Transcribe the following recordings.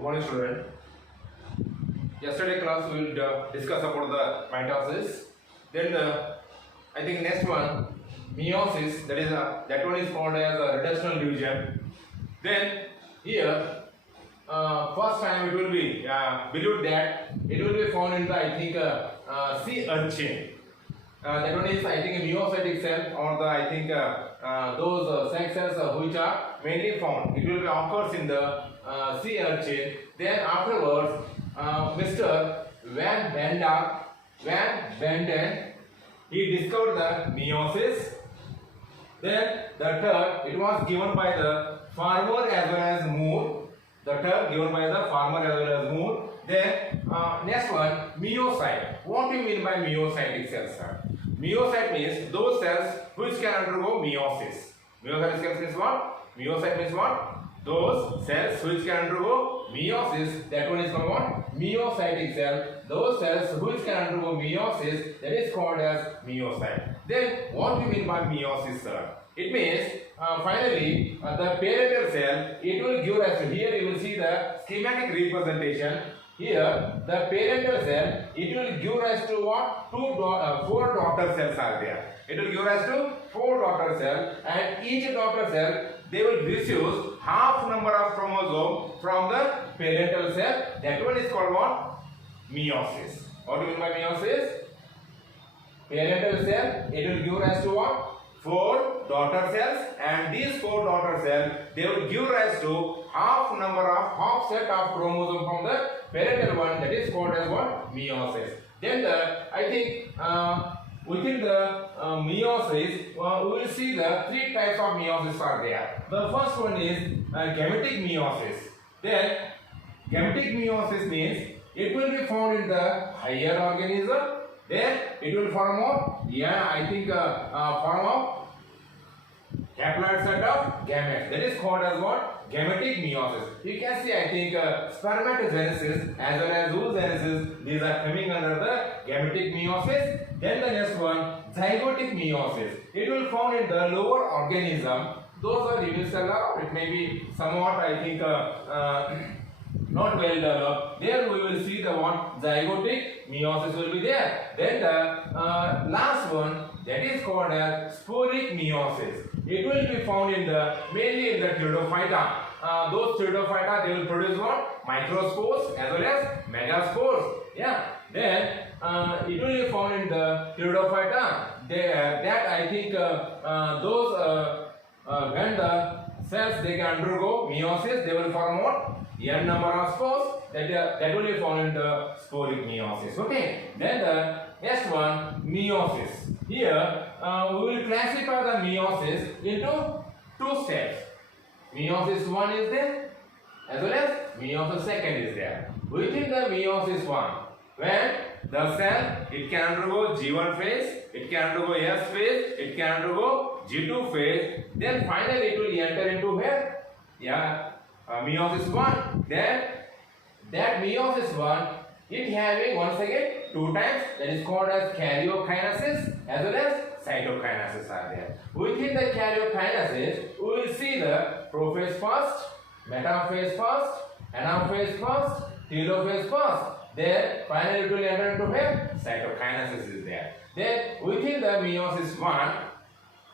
Good morning, student. Yesterday class we will discuss about the mitosis. Then I think next one meiosis. That one is called as a reductional division. Then here first time it will be believed that it will be found in the sea urchin. That one is a meiocytic cell, or the those sex cells which are mainly found. It will be occurs in the sea urchin. Then afterwards, Mr. Van Benden, he discovered the meiosis. Then the term it was given by the farmer as well as Moore. The term given by the farmer as well as Moore. Then next one, meiocyte. What do you mean by meiocytic cells, sir? Meiocyte means those cells which can undergo meiosis. Meiocytic cells means what? Meiocyte means what? Those cells which can undergo meiosis. That one is called what? Meiocytic cell. Those cells which can undergo meiosis, that is called as meiocyte. Then what do you mean by meiosis, sir? It means finally the parental cell, it will give rise to, here you will see the schematic representation. Here the parental cell, it will give rise to what? Four daughter cells are there. It will give rise to 4 daughter cells, and each daughter cell, they will receive half number of chromosomes from the parental cell. That one is called what? Meiosis. What do you mean by meiosis? Parental cell, it will give rise to what? 4 daughter cells, and these 4 daughter cells, they will give rise to half set of chromosomes from the parental one. That is called as what? Meiosis. Then within the meiosis, we will see the 3 types of meiosis are there. The first one is gametic meiosis. Then gametic meiosis means it will be found in the higher organism. Then it will form of form of haploid set of gametes. That is called as what? Gametic meiosis. You can see spermatogenesis as well as oogenesis. These are coming under the gametic meiosis. Then the next one, zygotic meiosis. It will found in the lower organism. Those are unicellular, or it may be somewhat not well developed. There we will see the one zygotic meiosis will be there. Then the last one, that is called as spheric meiosis. It will be found in the mainly in the pteridophyta. Those pteridophyta, they will produce what? Microspores as well as megaspores. Yeah. Then it will be found in the pteridophyta. When the cells they can undergo meiosis, they will form what? N number of spores. That will be found in the spheric meiosis. Okay. Then the next one, meiosis. Here we will classify the meiosis into 2 steps. Meiosis 1 is there, as well as meiosis 2 is there. Within the meiosis 1, when the cell, it can undergo G1 phase, it can undergo S phase, it can undergo G2 phase, then finally it will enter into where? Meiosis 1. Then that meiosis 1, it having once again 2 types, that is called as karyokinesis as well as cytokinesis are there. Within the karyokinesis, we will see the prophase first, metaphase first, anaphase first, telophase first. Then finally it will enter into where? Cytokinesis is there. Then within the meiosis 1,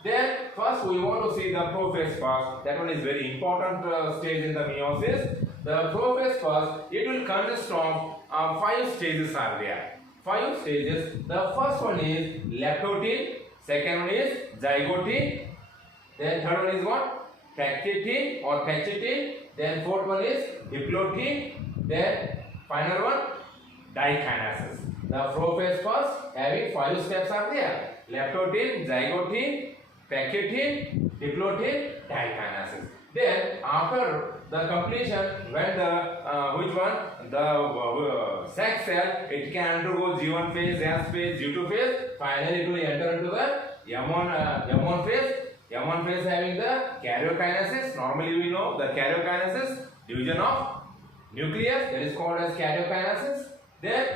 then first we want to see the prophase first. That one is very important stage in the meiosis. The prophase first, it will consist of 5 stages are there. 5 stages. The first one is lactotin, second one is zygotin, then third one is what? Pacchitin or pacchitin, then fourth one is diplotin, then final one, dikinesis. The prophase first having 5 steps are there. Lactotin, zygotin, pacchitin, diplotin, dikinesis. Then after the completion, when the sex cell, it can undergo G1 phase, S phase, G2 phase, finally it will enter into the M1 phase. M1 phase having the karyokinesis. Normally we know the karyokinesis, division of nucleus, that is called as karyokinesis. Then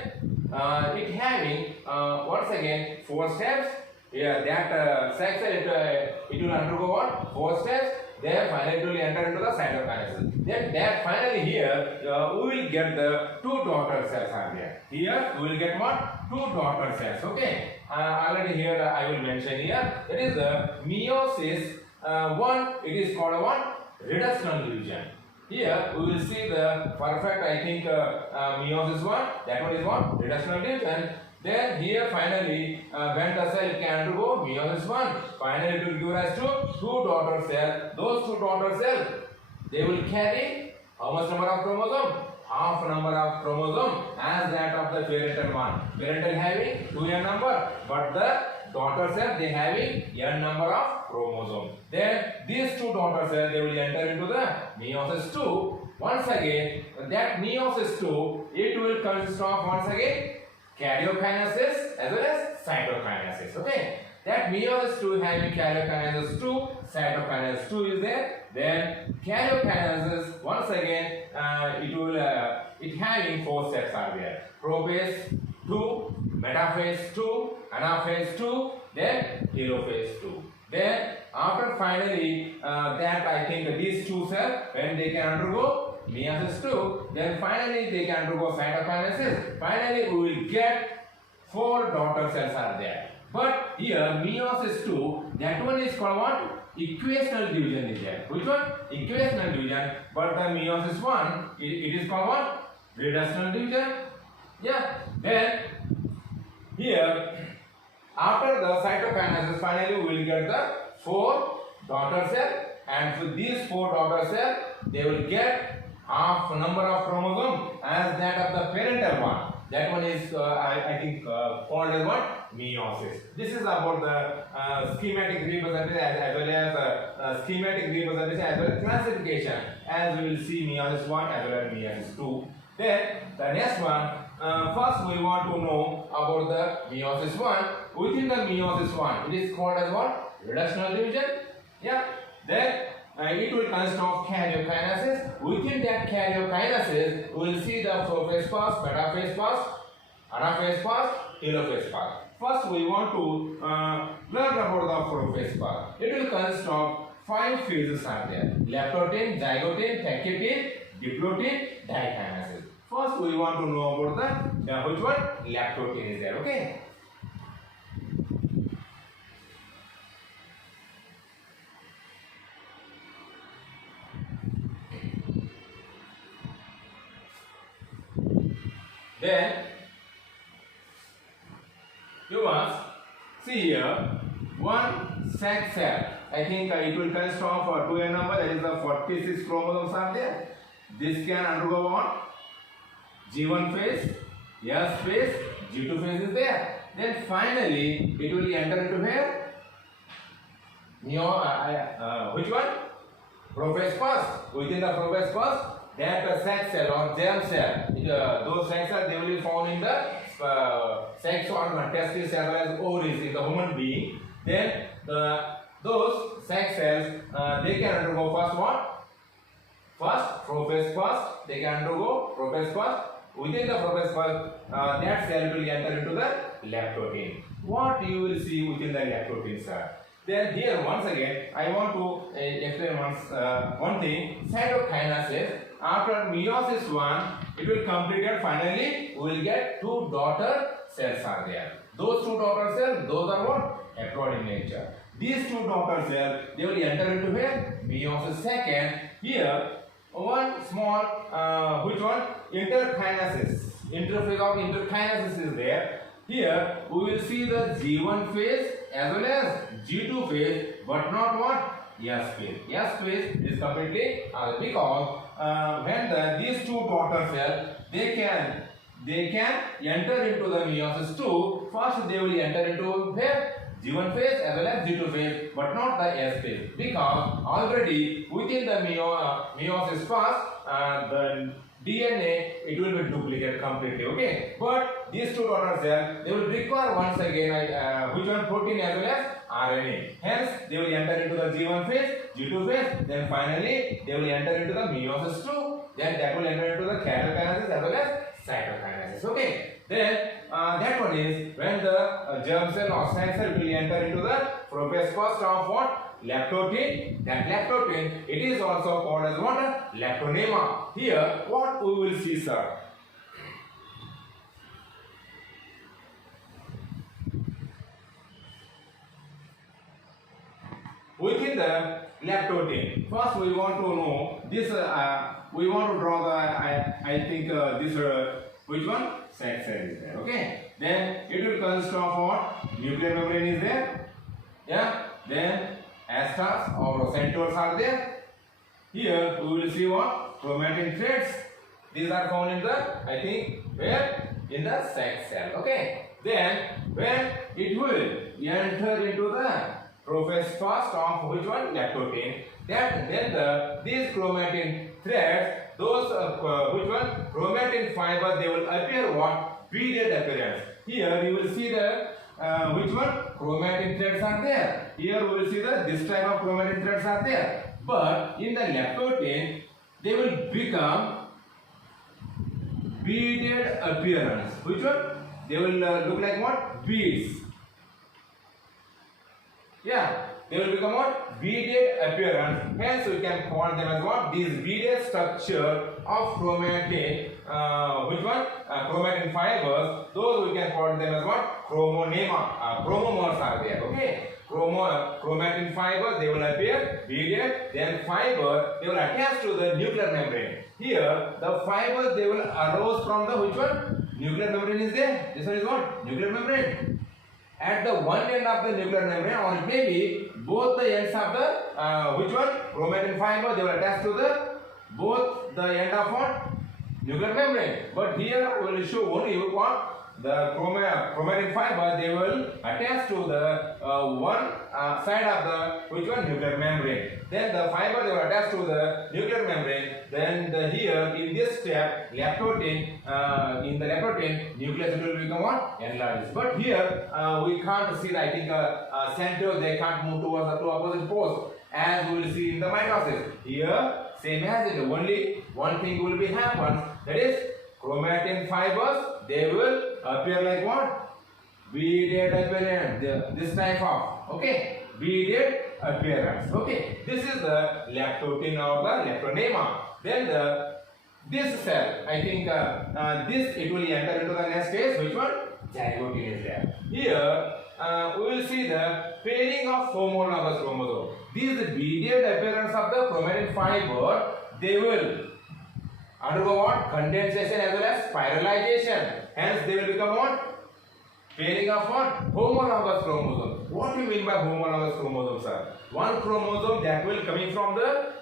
it having once again 4 steps. That sex cell, it will undergo what? 4 steps. Then finally it will enter into the cytokinesis. Then that finally here we will get the two daughter cells are there. Here we will get what? Two daughter cells. Okay. Already here I will mention here. That is the meiosis one. It is called what? Reductional division. Here we will see the perfect, I think, meiosis one. That one is what? Reductional division. Then here finally, when the cell can undergo meiosis one, finally it will give rise to two daughter cells. Those two daughter cells, they will carry how much number of chromosome? Half number of chromosome as that of the parental one. Parental having 2n number, but the daughter cell they having n number of chromosome. Then these two daughter cells they will enter into the meiosis 2. Once again, that meiosis 2 it will consist of once again karyokinesis as well as cytokinesis. Okay, that meiosis 2 having karyokinesis 2, cytokinesis 2 is there. Then karyokinesis once again it having four steps are there. Prophase 2, metaphase 2, anaphase 2, then telophase 2. Then after finally that I think these two cells when they can undergo meiosis 2, then finally they can undergo cytokinesis. Finally we will get four daughter cells are there. But here meiosis 2, that one is called what? Equational division is there. Which one? Equational division. But the meiosis 1, it is called what? Reductional division. Yeah. Then here after the cytokinesis, finally we will get the four daughter cells, and for these four daughter cells, they will get half number of chromosome as that of the parental one. That one is I think called as what? Meiosis. This is about the schematic representation as well as schematic representation as well as classification, as we will see meiosis 1 as well as meiosis 2. Then the next one, first we want to know about the meiosis 1. Within the meiosis 1, it is called as what? Reductional division. Yeah. Then it will consist of karyokinesis. Within that karyokinesis, we will see the prophase first, metaphase first, anaphase first, telophase first. First, we want to learn about the prophase first. It will consist of 5 phases are there: leptotin, zygotin, tachytin, diplotin, dikinesis. First, we want to know about the which one? Leptotin is there. Okay. Then you must see here one sac cell. I think it will consist of 2n number, that is the 46 chromosomes are there. This can undergo what? G1 phase, S phase, G2 phase is there. Then finally it will enter into where? Which one? Prophase first. Within the prophase first, that sac cell or germ cell, those sac cells they will be found in the sex organ, testis as well as ovaries in the human being. Then those sac cells they can undergo first what? First prophase first. They can undergo prophase first. Within the prophase first, that cell will enter into the leptotin. What you will see within the leptotin, sir? Then here once again I want to explain one thing. Cytokinesis. After meiosis 1, it will complete and finally we will get two daughter cells are there. Those two daughter cells, those are what? Haploid in nature. These two daughter cells, they will enter into where? Meiosis 2nd. Here, one small, which one? Interkinesis. Interphase of interkinesis is there. Here, we will see the G1 phase as well as G2 phase, but not what? S phase. S phase is completely because when these two daughter cells, they can enter into the meiosis 2. First, they will enter into where? G1 phase as well as G2 phase, but not the S phase, because already within the meiosis first, the DNA it will be duplicated completely. Okay, but these two daughter cells they will require once again which one? Protein as well as RNA. Hence, they will enter into the G1 phase, G2 phase. Then finally, they will enter into the meiosis 2. Then that will enter into the karyokinesis as well as cytokinesis. Okay. Then that one is when the germ cell or sac cell will enter into the prophase first of what? Leptotin. That leptotin, it is also called as what? Leptonema. Here, what we will see, sir? Within the leptotin, first we want to know this. We want to draw the. I think this. Which one? Sex cell is there. Okay. Then it will consist of what? Nuclear membrane is there. Yeah. Then asters or centroids are there. Here we will see what? Chromatic threads. These are found in the. I think where? In the sex cell. Okay. Then when it will enter into the prophase first of which one? Leptotin. Then these chromatin threads, those which one? Chromatin fiber, they will appear what? Beaded appearance. Here you will see the which one? Chromatin threads are there. Here we will see the this type of chromatin threads are there. But in the leptotin, they will become beaded appearance. Which one? They will look like what? Beads. Yeah, they will become what? Beaded appearance. Hence, we can call them as what? These beaded structure of chromatin. Which one? Chromatin fibers. Those we can call them as what? Chromonema. Chromomers are there. Okay. Chromatin fibers, they will appear beaded. Then fiber, they will attach to the nuclear membrane. Here, the fibers, they will arise from the which one? Nuclear membrane is there. This one is what? Nuclear membrane. At the one end of the nuclear membrane, or it may be both the ends of the which one? Chromatin fiber, they will attach to the both the end of what? Nuclear membrane. But here we will show only what? The chromatin fiber, they will attach to the one side of the which one? Nuclear membrane. Then the fiber, they will attach to the nuclear membrane. Then here in this step, leptotin, in the leptotin, nucleus will become what? Enlarged. But here we can't see, I think, centrioles, they can't move towards the two opposite poles as we will see in the mitosis. Here, same as it, only one thing will be happen, that is chromatin fibers, they will appear like what? Beaded appearance. This type of, okay, beaded appearance. Okay, this is the leptotin or the leptonema. Then this cell, I think this it will enter into the next phase. Which one? Zygote is there. Here we will see the pairing of homologous chromosome. These beaded appearance of the chromatin fiber, they will undergo what? Condensation as well as spiralization. Hence they will become what? Pairing of what? Homologous chromosome. What do you mean by homologous chromosome, sir? One chromosome that will coming from the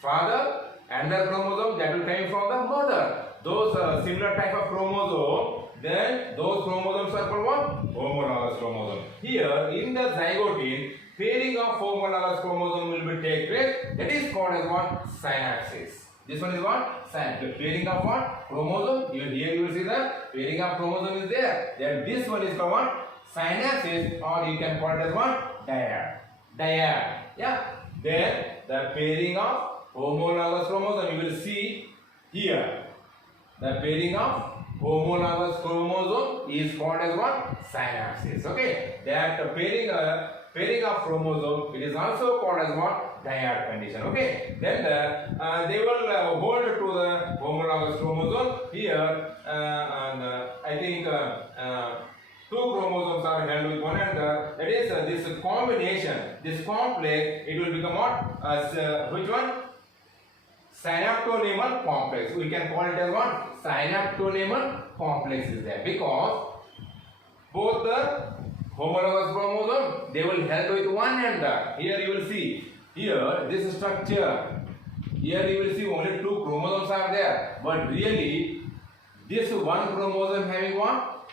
father, and the chromosome that will coming from the mother. Those similar type of chromosome, then those chromosomes are called what? Homologous chromosome. Here in the zygote, pairing of homologous chromosome will be take place. That is called as what? Synapses. This one is what? The pairing of what? Chromosome. Here you will see the pairing of chromosome is there. Then this one is called what? Synapses, or you can call it as what? Dyad. Dyad. Yeah. Then the pairing of homologous chromosome, you will see here. The pairing of homologous chromosome is called as what? Synapses. Okay. That pairing of chromosome, it is also called as what? Dyad condition. Okay. Then they will hold to the homologous chromosome. Here, I think two chromosomes are held with one another. That is this combination, this complex, it will become what? Which one? Synaptonemal complex. We can call it as what? Synaptonemal complex is there, because both the homologous chromosome, they will held with one another. Here you will see. Here, this structure, here you will see only two chromosomes are there, but really, this one chromosome having what?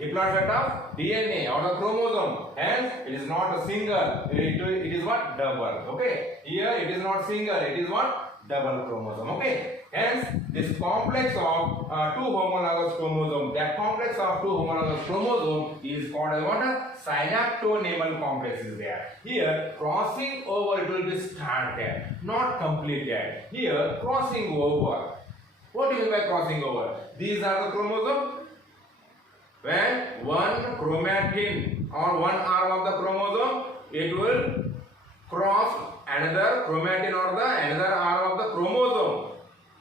Diploid set of DNA or the chromosome, hence it is not a single, it is what? Double. Okay, here it is not single, it is what? Double chromosome. Okay, hence this complex of two homologous chromosomes, that complex of two homologous chromosomes is called as what? A synaptonemal complex is there. Here crossing over, it will be started, not completed. Here crossing over. What do you mean by crossing over? These are the chromosomes. When one chromatin or one arm of the chromosome it will cross another chromatin or the another arm of the chromosome.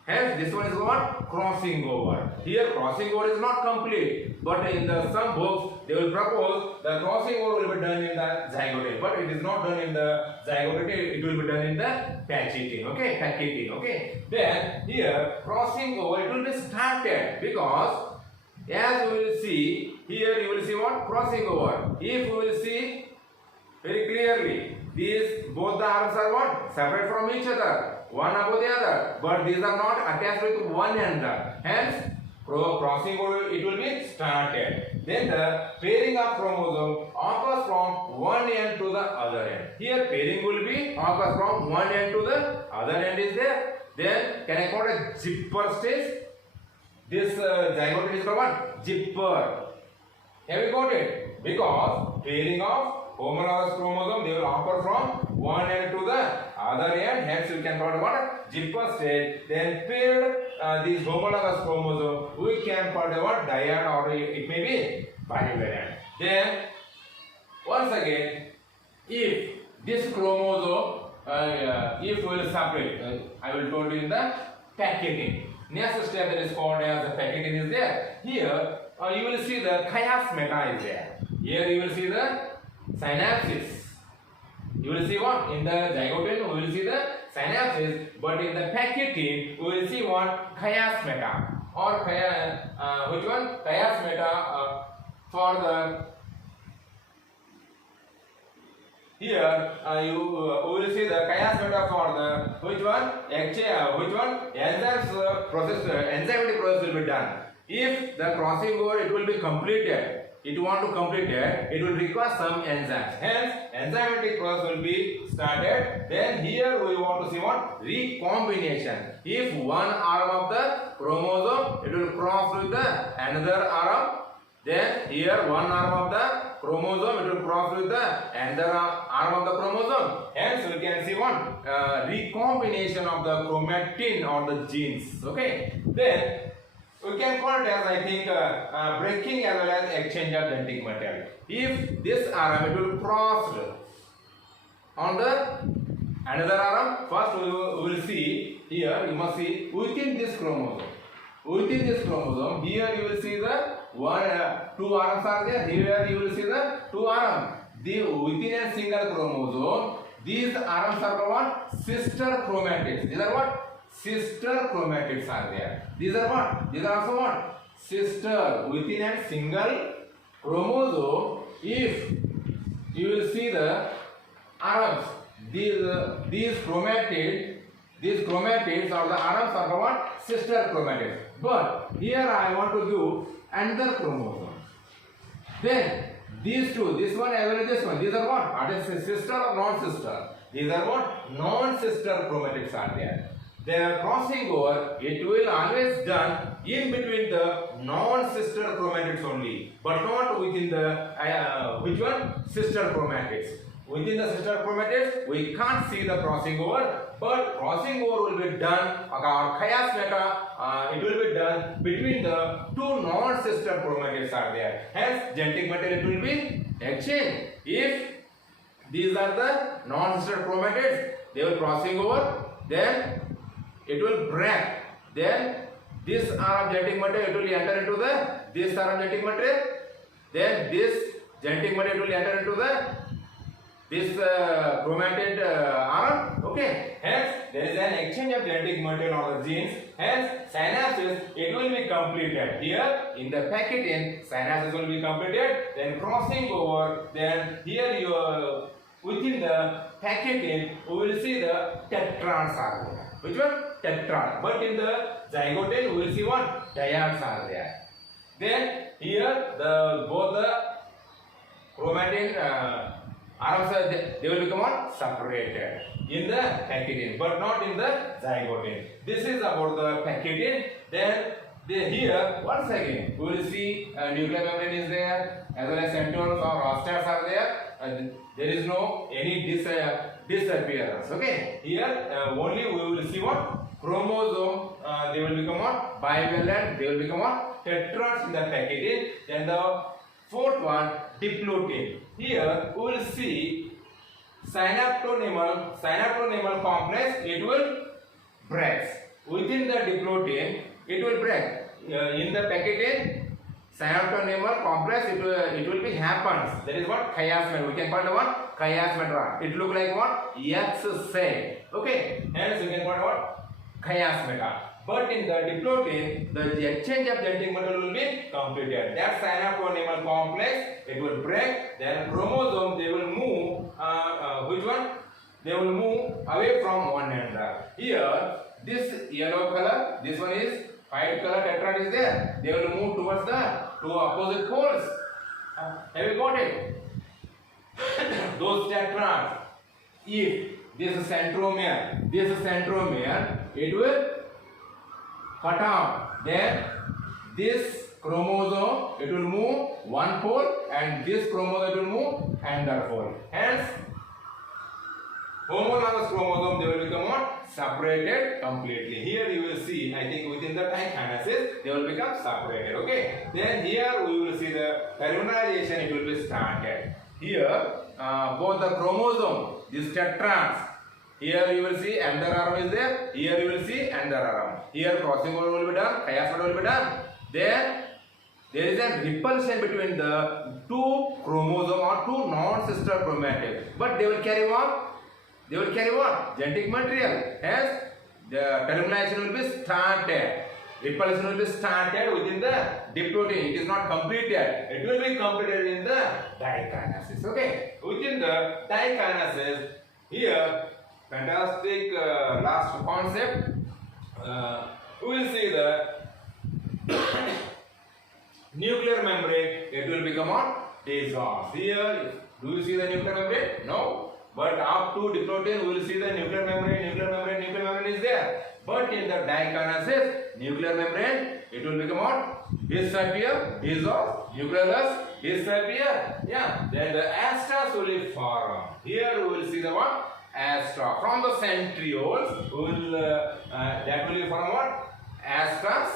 Hence, this one is what? Crossing over. Here, crossing over is not complete, but in some books, they will propose the crossing over will be done in the zygote, but it is not done in the zygote, it will be done in the pachytene, okay? Pachytene, okay? Then, here, crossing over, it will be started because, as we will see, here you will see what? Crossing over. If we will see very clearly, both the arms are what? Separate from each other. One above the other, but these are not attached with one another. Hence, crossing over it will be started. Then the pairing of chromosome occurs from one end to the other end. Here pairing will be occurs from one end to the other end is there. Then can I call it a zipper stage? This zygote is called what? Zipper. Have you got it? Because pairing of homologous chromosome, they will occur from one end to the other end. Hence, you can call it what? Zipper stage. Then paired these homologous chromosome, we can call it what? Dyad, or it may be bivalent. Then, once again, if this chromosome, if we will separate, I will told you in the pachytene. Next step that is called as the pachytene is there. Here, you will see the chiasmata is there. Here you will see the synapses. You will see what? In the zygote, we will see the synapses, but in the pachytene, we will see what? Chiasmata. Or which one? Chiasmata for the. Here you will see the chiasmata for the which one? Which one? Enzymes enzymatic process will be done. If the crossing over it will be completed, it want to complete it, it will require some enzymes. Hence, enzymatic process will be started. Then here we want to see what? Recombination. If one arm of the chromosome, it will cross with the another arm. Then here one arm of the chromosome, it will cross with the another arm of the chromosome. Hence, we can see what? Recombination of the chromatin or the genes. Okay. Then we can call it as, I think, breaking as well as exchange of genetic material. If this arm it will cross on the another arm, first we will see here, you must see within this chromosome. Within this chromosome, here you will see the two arms are there. Here you will see the two arms. Within a single chromosome, these arms are what? Sister chromatids. These are what? Sister chromatids are there. These are what? These are also what? Sister. Within a single chromosome, if you will see the arms, these chromatids or the arms are what? Sister chromatids. But here I want to do another chromosome. Then these two, this one as well as this one, these are what? Are they sister or non-sister? These are what? Non-sister chromatids are there. Their crossing over, it will always done in between the non-sister chromatids only, but not within the which one? Sister chromatids. Within the sister chromatids, we can't see the crossing over, but crossing over will be done, or chiasmata, it will be done between the two non-sister chromatids are there. Hence, genetic material will be exchanged. If these are the non-sister chromatids, they will crossing over, then it will break. Then this arm genetic material it will enter into this arm genetic material. Then this genetic material will enter into this chromatid arm. Okay. Hence there is an exchange of genetic material or the genes. Hence synapses it will be completed. Here in the pachytene synapses will be completed. Then crossing over. Then here you within the pachytene we will see the tetrads are there. Which one? Tetrad. But in the zygote we will see what? Dyads are there. Then here both the chromatin arms they will become what? Separated in the pachytene, but not in the zygote. This is about the pachytene. Then here once again we will see nuclear membrane is there, as well as centrioles or rostrats are there. There is no any disappearance. Okay. Here only we will see what? Chromosome. They will become what? Bivalent. They will become what? Tetrads in the pachytene. Then the fourth one, diploid. Here we will see synaptonemal complex, it will break. Within the diplotin, it will break. In the pachytene, synaptonemal complex, it will be happens. That is what chiasma. We can call it what chiasma. It look like what X shape. Okay. Hence we can call it what chiasma. But in the diplotin, the exchange of genetic material will be completed. That synaptonemal complex, it will break. Then chromosome, they will move. Which one? They will move away from one another. Here, this yellow color, this one is white color tetrad is there. They will move towards the two opposite poles. Have you got it? Those tetrads. If this is centromere, it will cut off. Then this chromosome, it will move one pole, and this chromosome, it will move another pole. Hence, homologous chromosome, they will become separated completely. Here you will see, I think within the dikinesis, they will become separated. Okay. Then here we will see the terminalization, it will be started. Here, both the chromosome, these tetrads, here you will see another arm is there. Here you will see another arm. Here crossing over will be done. Chiasma will be done. Then there is a repulsion between the two chromosomes or two non-sister chromatids. But they will carry what? They will carry what? Genetic material. Hence, the termination will be started. Repulsion will be started within the diplotin. It is not completed. It will be completed in the dikinesis. Okay. Within the dikinesis, here, fantastic last concept. We will see the nuclear membrane. It will become what? Dissolved. Here, do you see the nuclear membrane? No. But up to diplotin, we will see the nuclear membrane is there. But in the dikinesis, nuclear membrane, it will become what? Disappear, dissolve, nucleolus, disappear. Yeah. Then the astra will be formed. Here we will see the what? Astra. From the centrioles, that will be form what? Astras.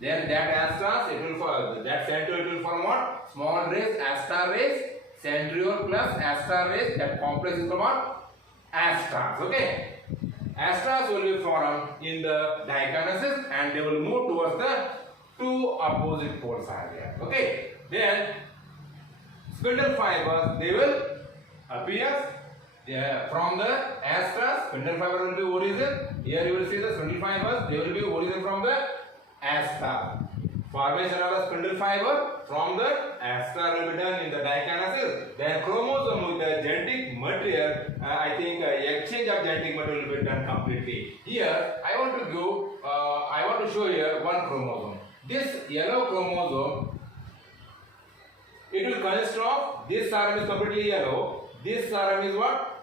Then that astras, it will form, that centriole, it will form what? Small rays, astra rays. Centriole plus astra rays, that complex is called what? Astras. Okay. Astras will be formed in the dikinesis and they will move towards the two opposite poles are there. Okay. Then spindle fibers, they will appear from the astras. Spindle fiber will be origin. Here you will see the spindle fibers, they will be origin from the astra. Formation of the spindle fiber from the astra will be done in the dikinesis. Then chromosome with the genetic material, I think exchange of genetic material will be done completely. Here I want to show here one chromosome. This yellow chromosome, it will consist of, this arm is completely yellow. This arm is what?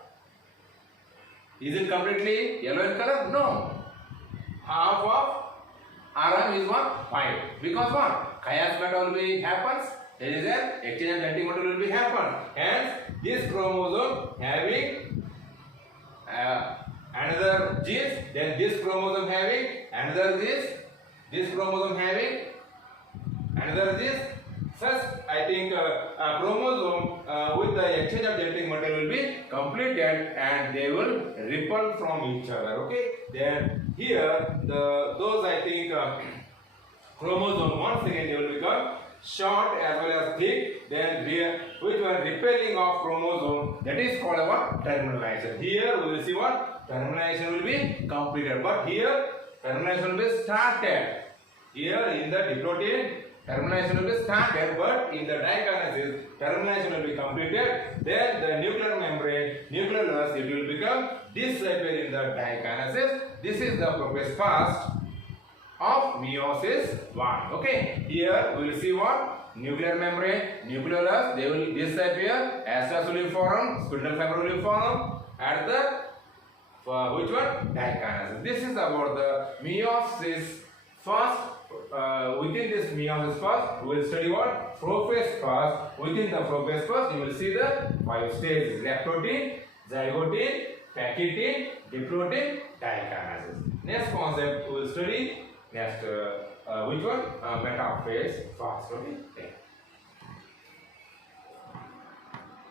Is it completely yellow in color? No. Half of arm is what? White. Because what? Chiasma will be happens. There is an exchange of genetic material will be happen. Hence, this chromosome having another genes, then this chromosome having another genes, this chromosome having another genes. Such, I think, chromosome with the exchange of genetic material will be completed and they will repel from each other. Okay. Then here those I think chromosome once again they will become short as well as thick. Then which one repelling of chromosome, that is called what? Terminalization. Here we will see what? Terminalization will be completed. But here terminalization will be started. Here in the diplotin, termination will be started, but in the dikinesis, termination will be completed. Then the nuclear membrane, nucleolus, it will become disappear in the dikinesis. This is the Prophase first of Meiosis I. Okay. Here we will see what? Nuclear membrane, nucleolus, they will disappear. Astra will be formed, spindle fiber will be formed at the which one? Dikinesis. This is about the Meiosis first. Within this Meiosis first, we will study what? Prophase first. Within the Prophase first, you will see the 5 stages: lactotin, zygotin, pachytin, diplotin, dikinesis. Next concept we will study next which one? Metaphase first. Okay.